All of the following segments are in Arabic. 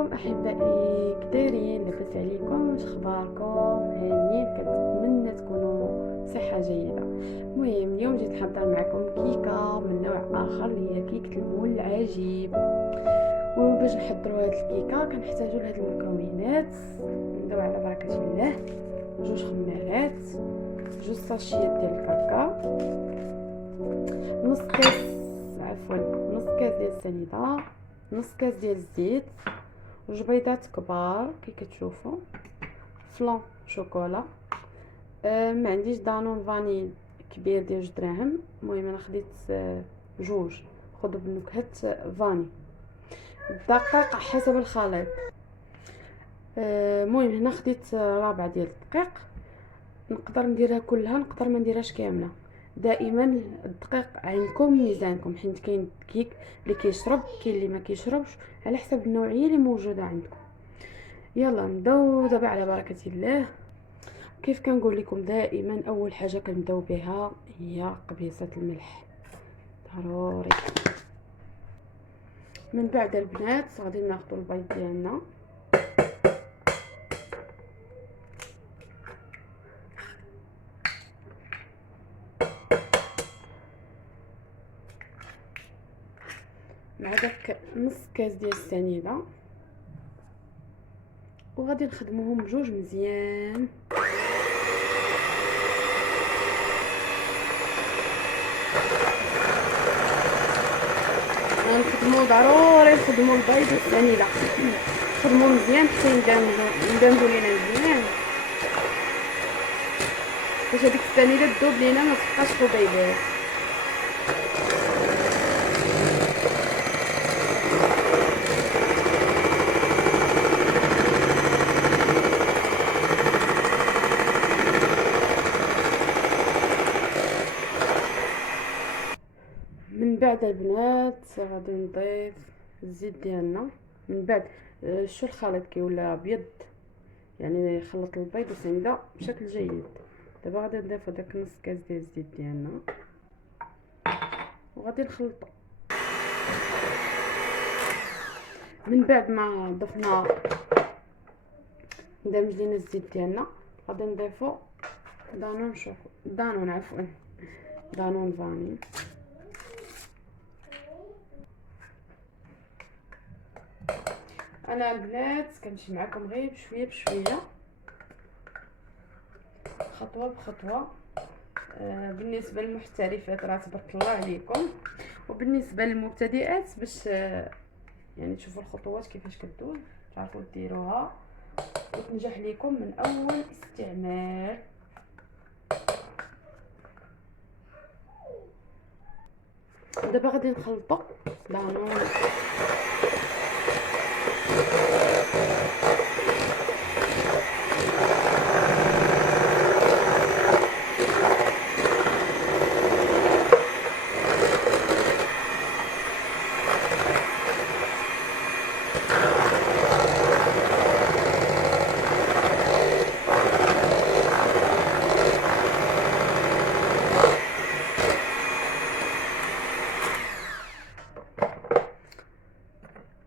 عليكم احبائي، كدايرين؟ لاباس عليكم؟ واش اخباركم؟ هانيين؟ كنتمنى تكونوا صحه جيده. المهم اليوم جيت نحضر معكم كيكه من نوع اخر اللي هي كيكه المول العجيب. وباش نحضروا هاد الكيكه كنحتاجوا لهاد المكونات. نبداو على بركه الله. جوج خمارات، جوج ساشيات ديال الكاكاو، نص كاس نص كاس ديال السنيده، نص كاس ديال الزيت، جوج بيضات كبار كي كتشوفوا، فلان شوكولا. ما عنديش دانون فانيل كبير ديال 2 دراهم. المهم انا خديت جوج، خذوا بنكهه فاني. الدقيق حسب الخليط. المهم هنا خديت رابعه ديال الدقيق. نقدر نديرها كلها، نقدر ما نديرهاش كامله. دائما الدقيق عندكم ميزانكم، حيت كاين كيك اللي كيشرب، كاين اللي ما كيشربش، على حسب النوعيه اللي موجوده عندكم. يلا نبداو دابا على بركه الله. كيف كنقول لكم دائما اول حاجه كنبداو بها هي قبيصه الملح، ضروري. من بعد البنات غادي ناخذ البيض ديالنا، مع داك نص كاس ديال السنيده، وغادي نخدموهم بجوج مزيان. غنخدمو ضروري، نخدمو البيض والسنيده، نخدمو مزيان حتى يندمجوا لينا مزيان، باش هذيك السنيده تذوب لينا ما تبقاش حبيبات. من بعد البنات غادي نضيف الزيت ديالنا. من بعد شو الخليط كيولى ابيض، يعني خلط البيض والسنيده بشكل جيد. دابا غادي نضيف داك نص كاس ديال الزيت ديالنا وغادي نخلطو. من بعد ما ضفنا اندمج لينا الزيت ديالنا، غادي نضيفو دانون فاني. انا البنات كنمشي معكم غير بشويه بشويه، خطوه بخطوه. بالنسبه للمحترفات راه تبارك الله عليكم، وبالنسبه للمبتدئات باش يعني تشوفوا الخطوات كيفاش كدوز، تعرفوا ديروها وتنجح لكم من اول استعمال. دابا غادي نخلطوا دانون.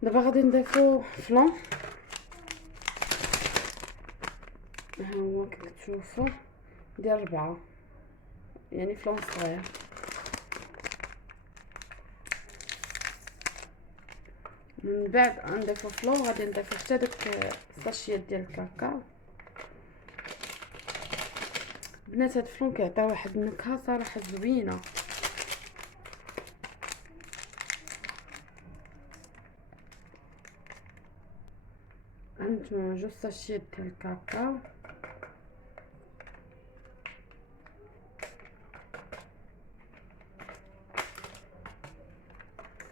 دابا غادي نضيفو فلان، ها هو كيف كتشوفوا ديال 4، يعني فلان صغير. من بعد غنضيفو فلان، غادي نضيفو حتى داك الساشيات ديال الكاكاو. بنات هاد الفلان كيعطي واحد النكهه صراحه زوينه. عندنا جوج ساشيات ديال الكاكاو.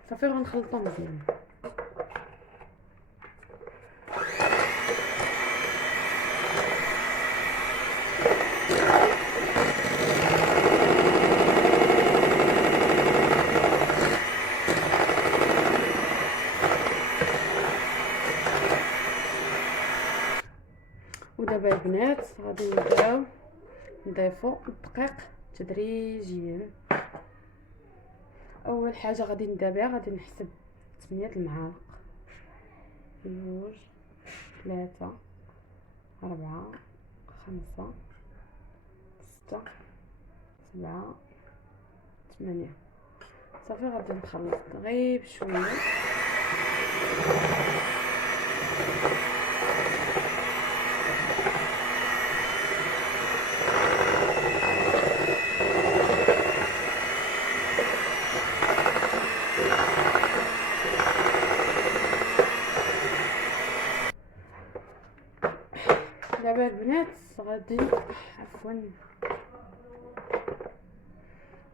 صافي غنخلطو مزيان. ودابا البنات غادي نبداو نضيفو الدقيق تدريجيا. اول حاجه غادي نبدا بها، غادي نحسب 8 المعالق. جوج، 3، 4، 5، 6، 7، 8. صافي غادي نخلط غير بشويه. دابا البنات غادي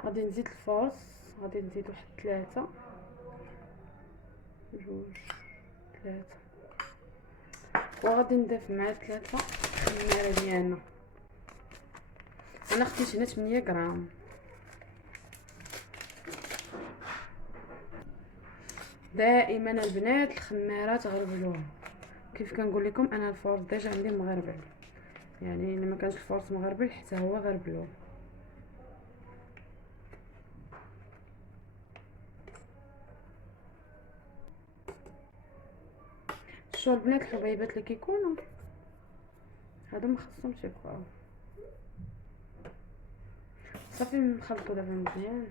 غادي نزيد الفرص. غادي نزيد واحد 3، جوج، 3، وغادي نضيف مع 3 الخميره ديالنا. انا خديت هنا 8 غرام. دائما البنات الخميرات غربلوها. كيف كنقول لكم انا الفرص ديجا عندي مغربل، يعني الا ما كانش الفرص مغربل حتى هو غربلوه. شو البنات الحبيبات اللي كيكونوا هادو ما خصهمش يبقاو. صافي نخلطو دابا مزيان.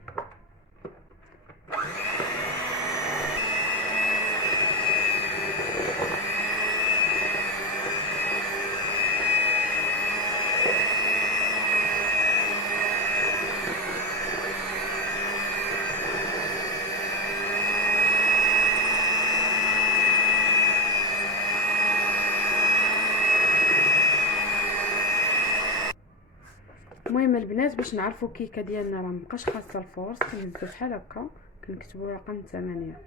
المهم البنات باش نعرفوا الكيكه ديالنا راه مابقاش خاصه الفرص، كنهزو بحال هكا كنكتبوا رقم 8.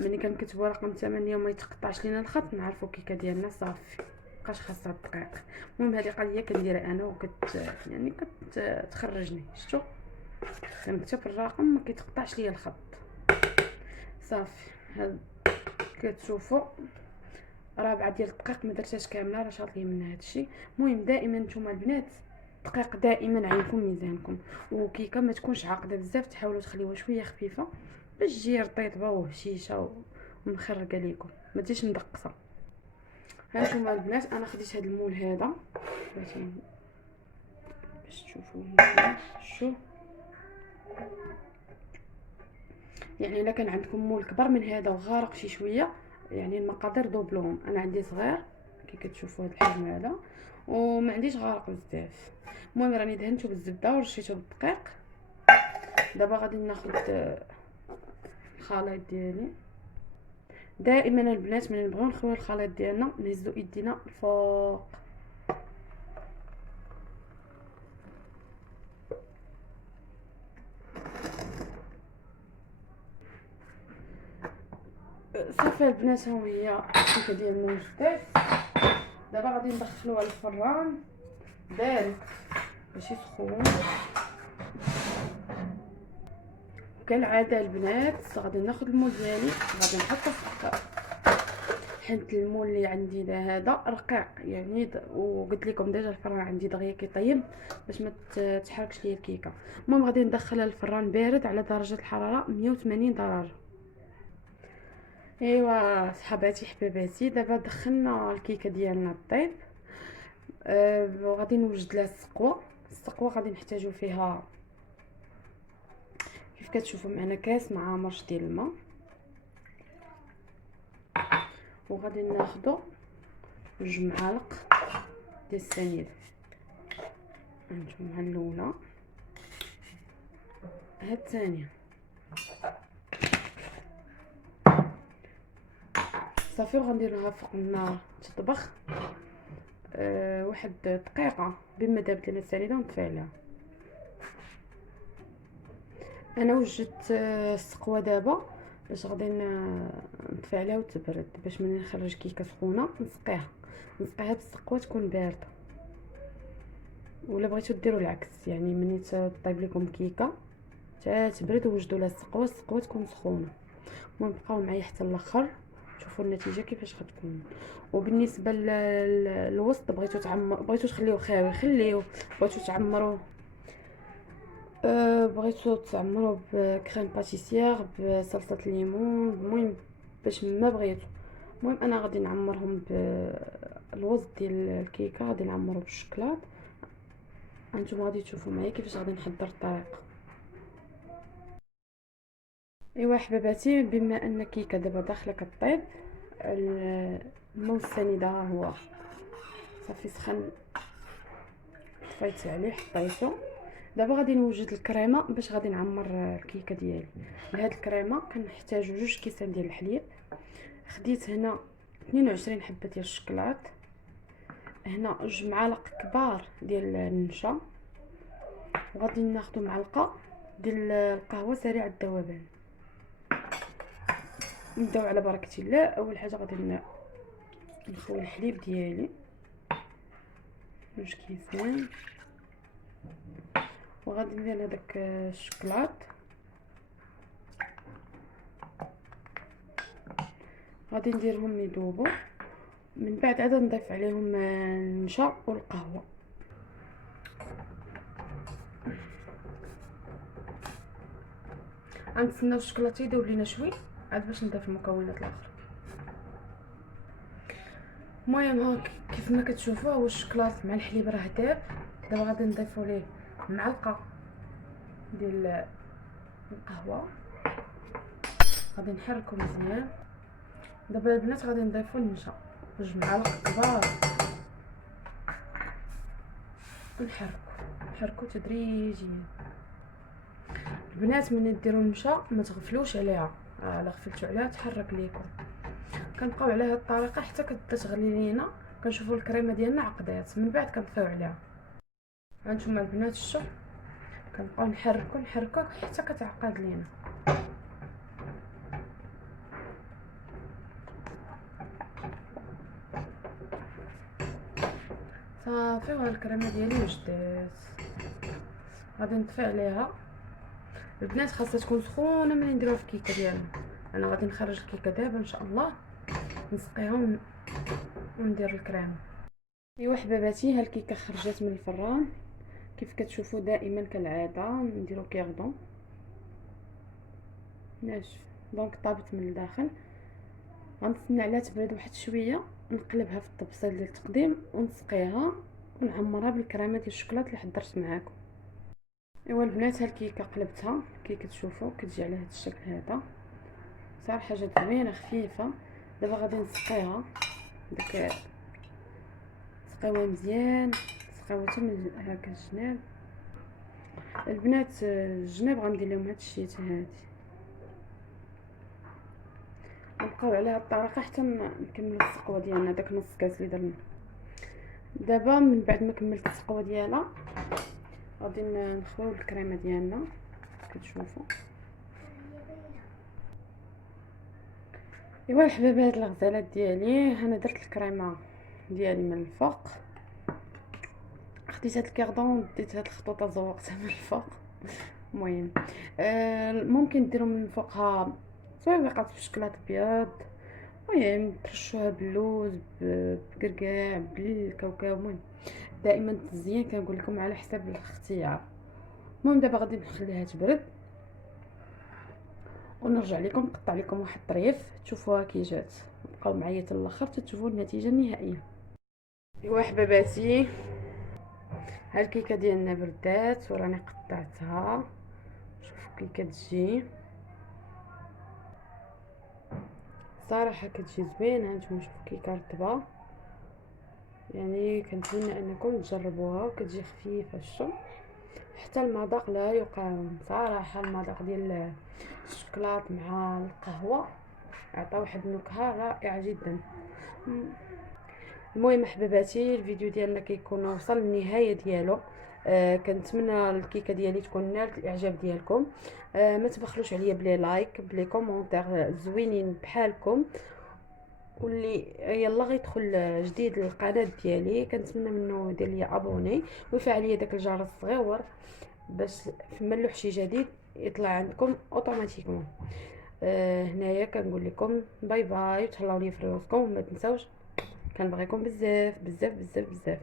ملي كنكتبوا رقم 8 وما يتقطعش لينا الخط نعرفوا الكيكه ديالنا صافي مابقاش خاصها الدقيق. المهم هذه قضيه كنديرها انا يعني كتخرجني. شفتوا كنكتب الرقم ما كيتقطعش ليا الخط صافي. هاد كتشوفوا رابعه ديال الدقيق ما درتهاش كامله راه شاط لي من هادشي. المهم دائما نتوما البنات الدقيق دائما عينكم ميزانكم، وكيكه ما تكونش عاقده بزاف تحاولوا تخليوها شويه خفيفه باش تجي رطيبه وهشيشه ومخرقه ليكم، ما تجيش مدقصه. هانتوما البنات انا خديت هذا المول هذا باش تشوفوا مزيان. شوف يعني الا كان عندكم مول كبر من هذا وغارق شي شويه يعني المقادير دوبلوهم. انا عندي صغير كي كتشوفوا هذا الحجم هذا وما عنديش غارق بزاف. المهم راني دهنته بالزبده ورشيته بالدقيق. دابا غادي ناخذ الخليط ديالي. دائما البنات ملي نبغيو نخويو الخليط ديالنا نهزو ايدينا الفوق. صافي البنات ها هي الكيكه ديالنا وجدات. دابا غادي ندخلوها للفران بارد باش يسخن. كالعاده البنات غادي ناخذ المول ديالي غادي نحطو في الطاوله، حيت المول اللي عندي هذا رقيق يعني وقلت لكم ديجا الفران عندي دغيا كيطيب باش ما تحرقش ليا الكيكه. المهم غادي ندخلها للفران بارد على درجه الحراره 180 درجه. ايوا صحباتي حباباتي دابا دخلنا الكيكه ديالنا طيب. وغادي نوجد لها السقوه غادي نحتاجو فيها كيف كتشوفوا معنا كاس مع مرش ديال الماء، وغادي ناخذ 2 معالق ديال السنيد. هانتوما الاولى هاد الثانيه. صافي وغنديروها فوق النار تطبخ واحد دقيقه بما دابت لنا السنيده ونطفي عليها. انا وجدت السقوه دابا باش غادي نطفي عليها وتبرد باش ملي نخرج كيكه سخونه نسقيها بالسقوه تكون بارده. ولا بغيتو ديروا العكس يعني ملي طيب لكم كيكه تبرد ووجدوا لها السقوه تكون سخونه. المهم بقاو معايا حتى الاخر شوفوا النتيجه كيفاش غتكون. وبالنسبه للوسط بغيتو تخليوه خاوي خليوه، بغيتو تعمروه بغيتو تعمروه بكريم باتيسير بصلصه الليمون، المهم باش ما بغيتو. المهم انا غادي نعمرهم بالوسط ديال الكيكه، غادي نعمرو بالشوكولات. هانتوما غادي تشوفوا معايا كيفاش غادي نحضر الطريقه. ايوا حباباتي، بما ان الكيكه دابا داخله كطيب، الماء السنيده ها هو صافي سخن، طفيت عليه حطيته. دابا غادي نوجد الكريمه باش غادي نعمر الكيكه ديالي. لهاد الكريمه كنحتاج 2 كيسان ديال الحليب. خديت هنا 22 حبه ديال الشوكولات، هنا 2 معالق كبار ديال النشا، وغادي ناخذ معلقه ديال القهوه سريع الذوبان. نبداو على بركه الله. اول حاجه غادي نخوي الحليب ديالي 2 كيسان، وغادي ندير هذاك الشوكولات، غادي نديرهم يذوبوا. من بعد عاد نضيف عليهم النشا والقهوه. غنتسناو الشوكولاط يذوب لينا شوي عاد باش نضيف المكونات الاخرى. المهم ها كيف ما كتشوفوا هو الشوكولاط مع الحليب راه داب. دابا غادي نضيفوا ليه معلقه ديال القهوه، غادي نحركو مزيان. دابا البنات غادي نضيفوا النشا 2 معالق كبار، نحركو تدريجيا. البنات ملي ديروا النشا ما تغفلوش عليها، الا غفلتوا عليها تحرك ليكم. كنبقاو على هذه الطريقه حتى كتبدا تغلي لينا، كنشوفوا الكريمه ديالنا عقدات، من بعد كنطفيو عليها. هانتوما البنات شتو كنبقاو نحركو حتى كتعقد لينا. صافي وها الكريمه ديالي وجدات، غادي نطفي عليها. البنات خاصها تكون سخونه ملي نديروها في الكيكه ديالنا. انا غادي نخرج الكيكه دابا ان شاء الله، نسقيها وندير الكريمه. ايوا حباباتي، ها الكيكه خرجت من الفران كيف كتشوفوا دائما كالعاده. نديرو كيغدون ناشف، دونك طابت من الداخل. غنتسنى عليها تبرد واحد شويه، نقلبها في الطبسيل ديال التقديم ونسقيها ونعمرها بالكريمه ديال الشوكولات اللي حضرت معاكم. ايوا البنات، ها الكيكه قلبتها كي كتشوفوا كتجي على هذا الشكل هذا، صراحه جات زوينه خفيفه. دابا غادي نسقيها داك، سقيوها مزيان، سقاوها من هكا الجناب. البنات الجناب غندير لهم هاد الشيته هادي، نبقاو على هاد الطريقه حتى نكملوا السقوه ديالنا، داك نص كاس اللي درنا. دابا من بعد ما كملت السقوه ديالها غادي نخويو الكريمه ديالنا كتشوفوا. ايوا الحبابات الغزالات ديالي، انا درت الكريمه ديالي من الفوق، خديت هاد الكيردون ديت هاد الخطوطه زوقتها من الفوق. المهم ممكن ديروا من فوقها زويقات بالشوكولاط ابيض، المهم ترشوها باللوز بكركاع بالكاوكاو. المهم دائما التزيين كنقول لكم على حساب الاختيار. المهم دابا غادي نخليها تبرد ونرجع لكم نقطع لكم واحد الطريف تشوفوها كي جات. بقاو معايا حتى الاخر تشوفوا النتيجه النهائيه. ايوا حباباتي، ها الكيكه ديالنا بردات وراني قطعتها، شوفوا كي كتجي، صراحه كتجي زوينه. نتوما شوفوا كي كرطبه، يعني كنتمنى انكم تجربوها وكتجي خفيفه. شتو حتى المذاق لا يقاوم صراحه، المذاق ديال الشوكولات مع القهوه عطى واحد النكهه رائعه جدا. المهم حباباتي، الفيديو ديالنا كيكون وصل للنهايه ديالو. كنتمنى الكيكه ديالي تكون نالت الاعجاب ديالكم. ما تبخلوش عليا بلي لايك بلي كومونتير زوينين بحالكم، واللي يلا غيدخل جديد للقناه ديالي كنتمنى منه يدير لي ابوني ويفعل لي داك الجرس الصغيور باش فما نلوح شي جديد يطلع عندكم اوتوماتيكمون. هنايا كنقول لكم باي باي، تهلاو لي في راسكم وما تنساوش كنبغيكم بزاف بزاف بزاف بزاف.